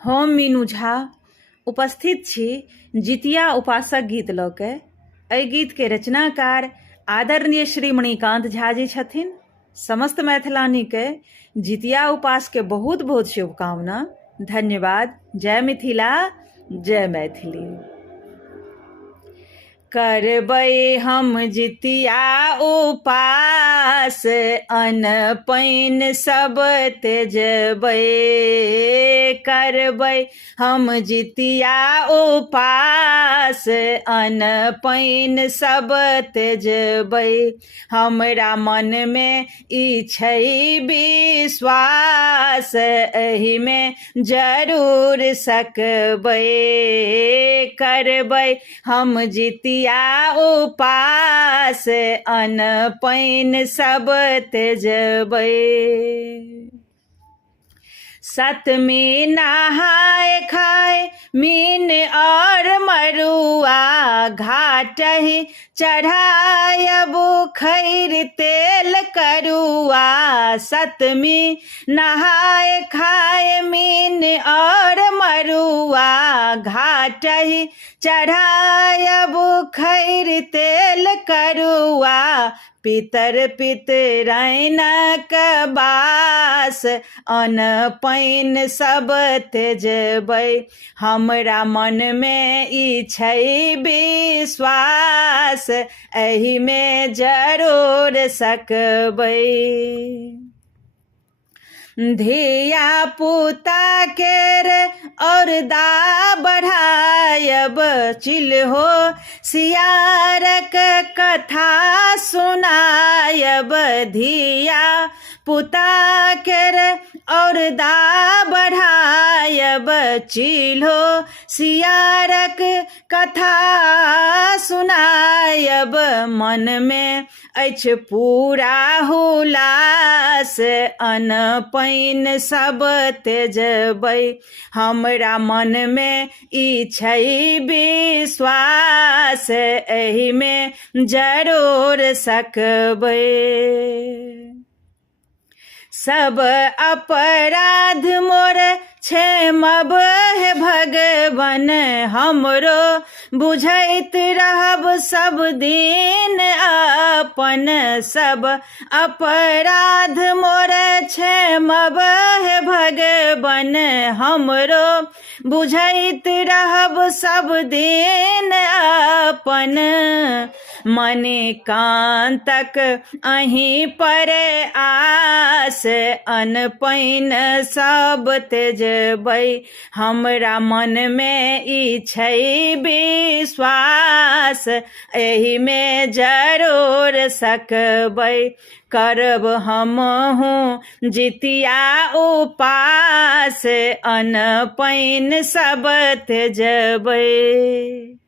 हम मीनू झा उपस्थित छी जितिया उपासक गीत लऽ के। एहि गीत के रचनाकार आदरणीय श्री मणिकांत झा जी छथिन। समस्त मैथिलानी के जितिया उपास के बहुत बहुत शुभकामना। धन्यवाद। जय मिथिला, जय मैथिली। करबै हम जितिया उपास, अन्न पानि सब त्यजबै। करबै हम जितिया उपास, अन्न पानि सब त्यजबै। हमरा मन में ई छै विश्वास, एहिमे जरूर सकबै। करबै हम जितिया उपास, अन्न पानि सब त्यजबै। सतमी नहाय खाय मीन और मरुआ, घाटहि चढ़ायब खैर तेल करुआ। सतमी नहाय खाय मीन और मरुआ, घाटहि चढ़ायब खैर तेल करुआ। पितर पितरैनक बास, अन्न पानि सब त्यजबै। हमरा मन में ई छै विश्वास, एहिमे जरूर सकबै। धिया पुता केर औरदा बढ़ायब, चिल्हो सियारक कथा सुनायब। धिया पुता केर औरदा बढ़ायब, चिल्हो सियारक कथा सुनायब। मन में अछि पूरा हुलास, अन्न पानि सब त्यजबै। हमरा मन में ई छै विश्वास, एहिमे जरूर सकबै। सब अपराध मोर क्षमब हे भगवन, हमरो बुझैत रहब सब दिन अपन। सब अपराध मोर क्षमब हे भगवन, हमरो बुझैत रहब सब दिन अपन। मणिकांतक अहीं पर आस, अन्न पानि सब त्यजबै। हमरा मन में ई छै विश्वास, एहिमे जरूर सकबै। करब हमहूँ जितिया उपास, अन्न पानि सब त्यजबै।